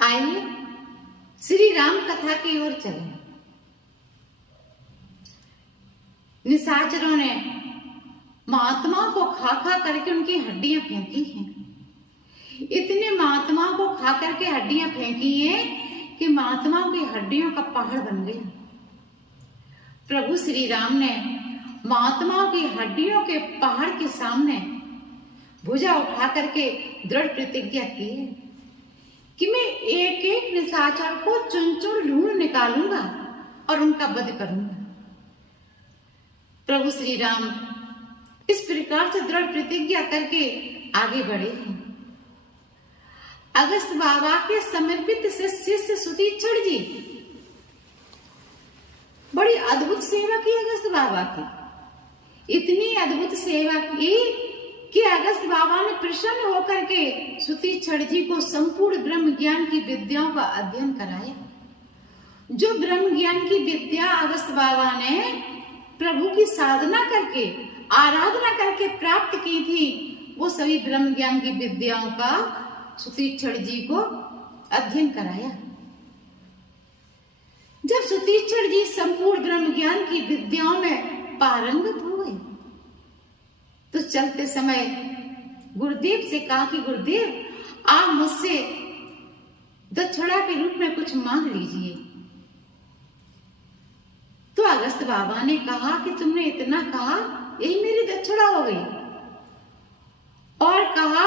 आइए श्री राम कथा की ओर चलें। निशाचरों ने महात्माओं को खा खा करके उनकी हड्डियां फेंकी हैं। इतने महात्माओं को खा करके हड्डियां फेंकी हैं कि महात्माओं की हड्डियों का पहाड़ बन गया। प्रभु श्री राम ने महात्माओं की हड्डियों के पहाड़ के सामने भुजा उठा करके दृढ़ प्रतिज्ञा की है कि मैं एक एक निशाचर को चुन चुन ढूंढ निकालूंगा और उनका वध करूंगा। प्रभु श्री राम इस प्रकार से दृढ़ प्रतिज्ञा करके आगे बढ़े हैं। अगस्त बाबा के समर्पित शिष्य सुतीक्षण जी, बड़ी अद्भुत सेवा की अगस्त बाबा की। इतनी अद्भुत सेवा की कि अगस्त बाबा ने प्रसन्न होकर के सुतीक्षण जी को संपूर्ण ब्रह्म ज्ञान की विद्याओं का अध्ययन कराया। जो ब्रह्म ज्ञान की विद्या अगस्त बाबा ने प्रभु की साधना करके, आराधना करके प्राप्त की थी, वो सभी ब्रह्म ज्ञान की विद्याओं का सुतीक्षण जी को अध्ययन कराया। जब सुतीक्षण जी संपूर्ण ब्रह्म ज्ञान की विद्याओं में पारंगत हो गए तो चलते समय गुरुदेव से कहा कि गुरुदेव आप मुझसे दक्षिणा के रूप में कुछ मांग लीजिए। तो अगस्त बाबा ने कहा कि तुमने इतना कहा, यही मेरी दक्षिणा हो गई। और कहा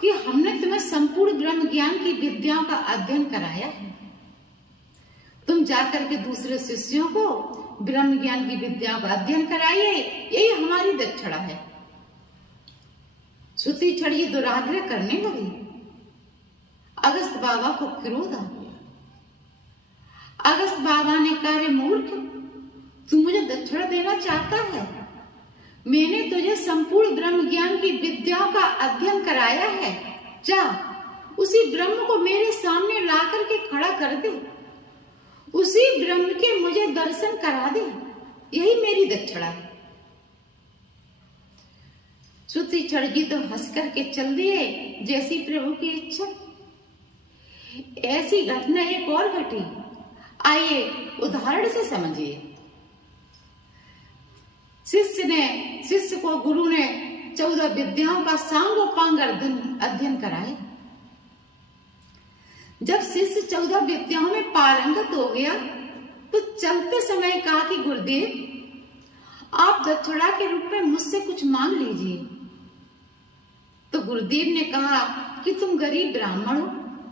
कि हमने तुम्हें संपूर्ण ब्रह्म ज्ञान की विद्याओं का अध्ययन कराया है, तुम जाकर के दूसरे शिष्यों को ब्रह्म ज्ञान की विद्याओं का अध्ययन कराइए, यही हमारी दक्षिणा है। सुतीक्षण जी दुराग्रह करने लगे। अगस्त बाबा को क्रोध आ गया। अगस्त बाबा ने कहा, रे मूर्ख, तू मुझे दक्षिणा देना चाहता है? मैंने तुझे संपूर्ण ब्रह्म ज्ञान की विद्याओं का अध्ययन कराया है। जा उसी ब्रह्म को मेरे सामने ला करके खड़ा कर दे, उसी ब्रह्म के मुझे दर्शन करा दे, यही मेरी दक्षिणा है। सुतीक्षण जी तो हंस करके चल दिए जैसी प्रभु की इच्छा। ऐसी घटना एक और घटी, आइए उदाहरण से समझिए। शिष्य को गुरु ने 14 विद्याओं का सांगोपांग अध्ययन कराया। जब शिष्य 14 विद्याओं में पारंगत हो गया तो चलते समय कहा कि गुरुदेव आप दक्षिणा के रूप में मुझसे कुछ मांग लीजिए। तो गुरुदेव ने कहा कि तुम गरीब ब्राह्मण हो,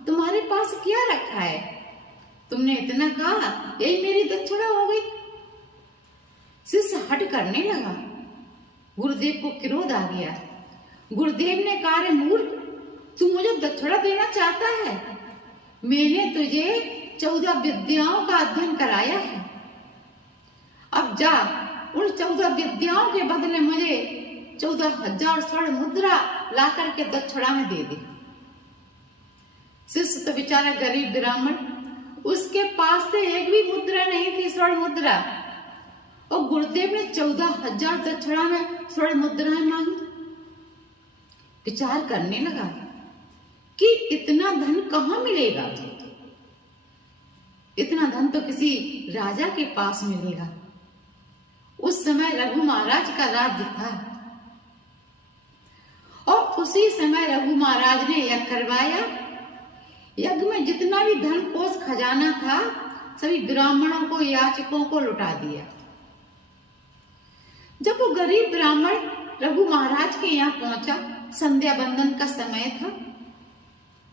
तुम्हारे पास क्या रखा है? तुमने इतना कहा, यही मेरी दक्षिणा हो गई। शिष्य हट करने लगा। गुरुदेव को क्रोध आ गया। गुरुदेव ने कहा, रे मूर्ख, तू मुझे दक्षिणा देना चाहता है? मैंने तुझे 14 विद्याओं का अध्ययन कराया है। अब जा उन 14 विद्याओं के बदले मुझे 14,000 स्वर्ण मुद्रा ला करके दक्षिणा में दे दे। शिष्य तो बेचारा गरीब ब्राह्मण, उसके पास से एक भी मुद्रा नहीं थी, स्वर्ण मुद्रा, और गुरुदेव ने 14,000 दक्षिणा में स्वर्ण मुद्राएं मांगी। विचार करने लगा कि इतना धन कहाँ मिलेगा? इतना धन तो किसी राजा के पास मिलेगा। उस समय रघु महाराज का राज्य था और उसी समय रघु महाराज ने यज्ञ करवाया। यज्ञ में जितना भी धन कोष खजाना था सभी ब्राह्मणों को, याचकों को लुटा दिया। जब वो गरीब ब्राह्मण रघु महाराज के यहाँ पहुंचा, संध्या बंदन का समय था।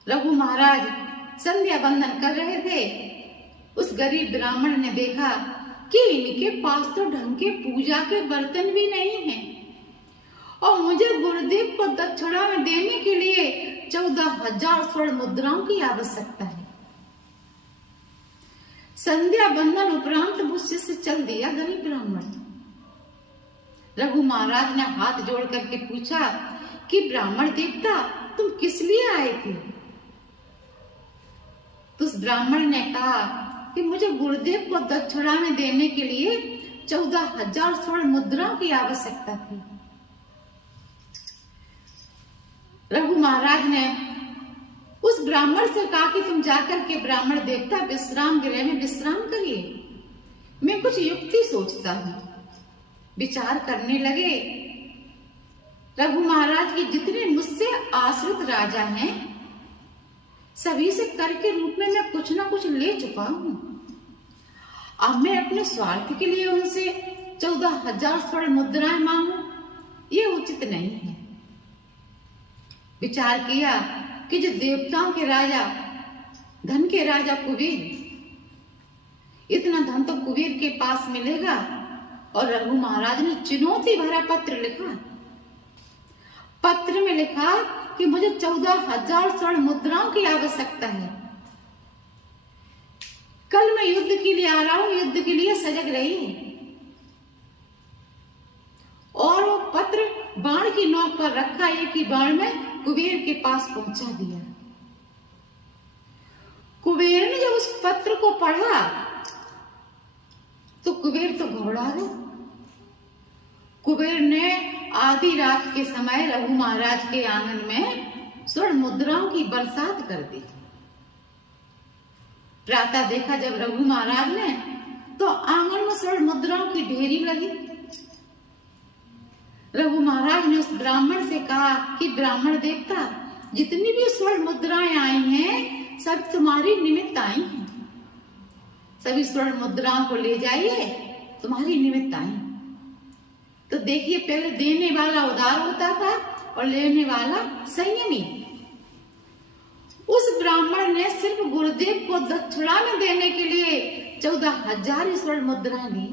रघु महाराज संध्या बंदन कर रहे थे। उस गरीब ब्राह्मण ने देखा कि इनके पास तो ढंग के पूजा के बर्तन भी नहीं हैं और मुझे गुरुदेव को दक्षिणा में देने के लिए 14,000 स्वर्ण मुद्राओं की आवश्यकता है। संध्या बंदन उपरांत वो शिष्य चल दिया गरीब ब्राह्मण। रघु महाराज ने हाथ जोड़ करके पूछा कि ब्राह्मण देवता, तुम किस लिए आए थे? तो उस ब्राह्मण ने कहा कि मुझे गुरुदेव को दक्षिणा में देने के लिए 14,000 स्वर्ण मुद्राओं की आवश्यकता थी। रघु महाराज ने उस ब्राह्मण से कहा कि तुम जाकर के ब्राह्मण देवता विश्राम गृह में विश्राम करिए, मैं कुछ युक्ति सोचता हूं। विचार करने लगे। रघु महाराज के जितने मुझसे आश्रित राजा हैं, सभी से कर के रूप में मैं कुछ ना कुछ ले चुका हूं। अब मैं अपने स्वार्थ के लिए उनसे 14,000 स्वर्ण मुद्राएं मांगू, ये उचित नहीं है। विचार किया कि जो देवताओं के राजा, धन के राजा कुबेर, इतना धन तो कुबेर के पास मिलेगा। और रघु महाराज ने चुनौती भरा पत्र लिखा। पत्र में लिखा कि मुझे 14,000 स्वर्ण मुद्राओं की आवश्यकता है। कल मैं युद्ध के लिए आ रहा हूं, युद्ध के लिए सजग रहिए। और वो पत्र बाण की नोक पर रखा, एक ही बाण में कुबेर के पास पहुंचा दिया। कुबेर ने जब उस पत्र को पढ़ा तो कुबेर तो घबरा गया। कुबेर ने आधी रात के समय रघु महाराज के आंगन में स्वर्ण मुद्राओं की बरसात कर दी। प्रातः देखा जब रघु महाराज ने, तो आंगन में स्वर्ण मुद्राओं की ढेरी लगी। रघु महाराज ने उस ब्राह्मण से कहा कि ब्राह्मण देवता, जितनी भी स्वर्ण मुद्राएं आई हैं, सब तुम्हारी निमित्त आई हैं। सभी स्वर्ण मुद्राओं को ले जाइए, तुम्हारी निमित्त आई। तो देखिए, पहले देने वाला उदार होता था और लेने वाला संयमी। उस ब्राह्मण ने सिर्फ गुरुदेव को दक्षिणा में देने के लिए 14,000 स्वर्ण मुद्राएं ली।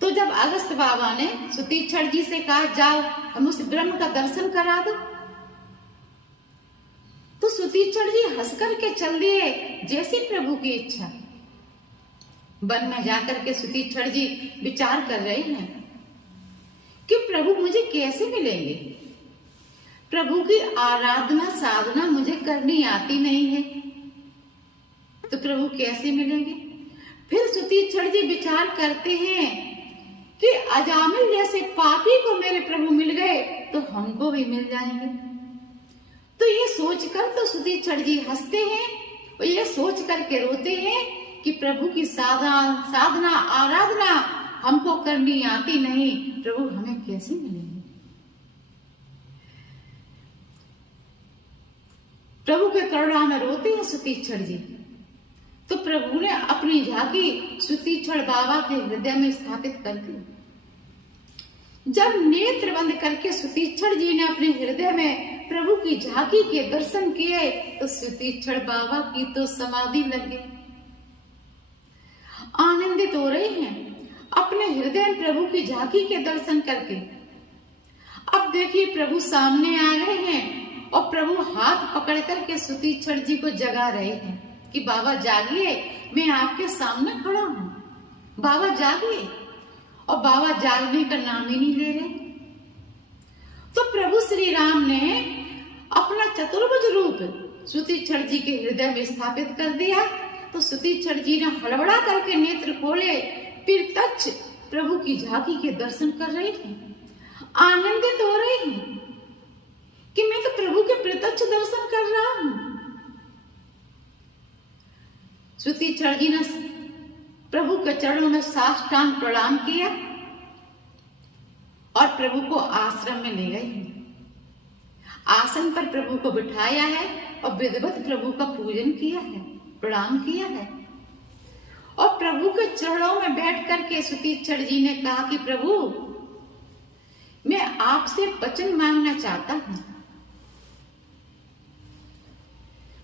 तो जब अगस्त बाबा ने सुतीक्षण जी से कहा, जाओ हम उस ब्रह्म का दर्शन करा दो, तो सुतीक्षण जी हंस करके चल दिए, जैसी प्रभु की इच्छा। वन में जाकर के सुतीक्षण जी विचार कर रहे हैं कि प्रभु मुझे कैसे मिलेंगे। प्रभु की आराधना साधना मुझे करनी आती नहीं है, तो प्रभु कैसे मिलेंगे। फिर सुतीक्षण जी विचार करते हैं कि अजामिल जैसे पापी को मेरे प्रभु मिल गए तो हमको भी मिल जाएंगे। तो ये सोचकर तो सुतीक्षण जी हंसते हैं और ये सोच करके रोते हैं कि प्रभु की साधना आराधना हमको करनी आती नहीं, प्रभु हमें कैसे मिलेंगे। प्रभु के करुणा में रोते हैं सुतीक्षण जी। तो प्रभु ने अपनी झांकी सुतीक्षण बाबा के हृदय में स्थापित कर दी। जब नेत्र बंद करके सुतीक्षण जी ने अपने हृदय में प्रभु की झांकी के दर्शन किए, तो सुतीक्षण बाबा की तो समाधि लग गई। आनंदित हो रहे हैं अपने हृदय में प्रभु की झांकी के दर्शन करके। अब देखिए, प्रभु सामने आ गए हैं और प्रभु हाथ पकड़ करके सुतीक्षण जी को जगा रहे हैं कि बाबा जागिए, मैं आपके सामने खड़ा हूं, बाबा जागिए। और बाबा जागने का नाम ही नहीं ले रहे। तो प्रभु श्री राम ने अपना चतुर्भुज रूप सुतीक्षण जी के हृदय में स्थापित कर दिया। तो सुतीक्षण जी ने हड़बड़ा करके नेत्र खोले, फिर तच्छ प्रभु की झांकी के दर्शन कर रहे हैं, आनंदित हो रहे हैं कि मैं तो प्रभु के प्रत्यक्ष दर्शन कर रहा हूं। सुतीक्षण जी ने प्रभु के चरणों में साष्टांग प्रणाम किया और प्रभु को आश्रम में ले गए। आसन पर प्रभु को बिठाया है और विधिवत प्रभु का पूजन किया है, प्रणाम किया है। और प्रभु के चरणों में बैठ करके सुतीक्षण जी ने कहा कि प्रभु, मैं आपसे वचन मांगना चाहता हूं।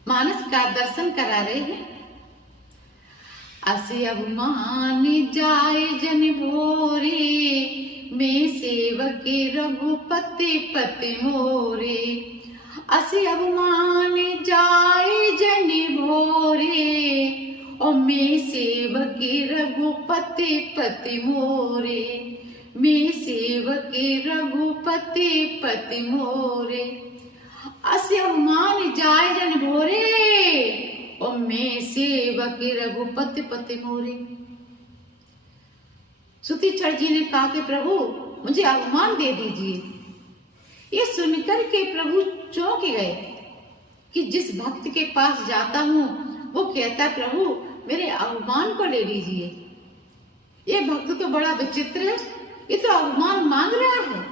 मानस का दर्शन करा रहे हैं। असे अभिमान जाए जन भोरे, मैं सेवके रघुपति पति मोरे। असे अभिमान जाए जन भोरे, और मैं सेवके रघुपति पति मोरे। मैं सेवके रघुपति पति मोरे। असे अभिमान जाए जन भोरे, और मैं सेवक रघुपति पति मोरे। सुतीक्षण जी ने कहा कि प्रभु, मुझे अभिमान दे दीजिए, ये सुनकर के प्रभु चौंक गए कि जिस भक्त के पास जाता हूं वो कहता है प्रभु मेरे अवमान को ले लीजिए। ये भक्त तो बड़ा विचित्र है, ये तो अवमान मांग रहा है।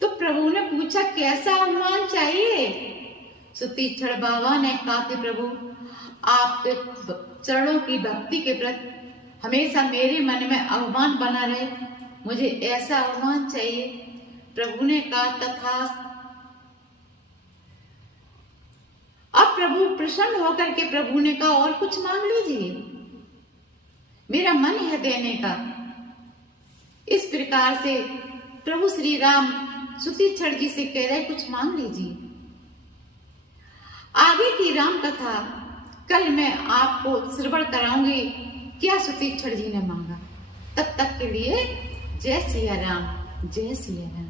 तो प्रभु ने पूछा कैसा अवमान चाहिए? सुतीक्षण बाबा ने कहा कि प्रभु आपके चरणों की भक्ति के प्रति हमेशा मेरे मन में अवमान बना रहे, मुझे ऐसा अवमान चाहिए। प्रभु ने कहा तथास्तु। अब प्रभु प्रसन्न होकर के प्रभु ने कहा और कुछ मांग लीजिए, मेरा मन है देने का। इस प्रकार से प्रभु श्री राम सुतीक्षण जी से कह रहे कुछ मांग लीजिए। आगे की राम कथा कल मैं आपको श्रवण कराऊंगी क्या सुतीक्षण जी ने मांगा। तब तक के लिए जय सिया राम, जय सिया राम।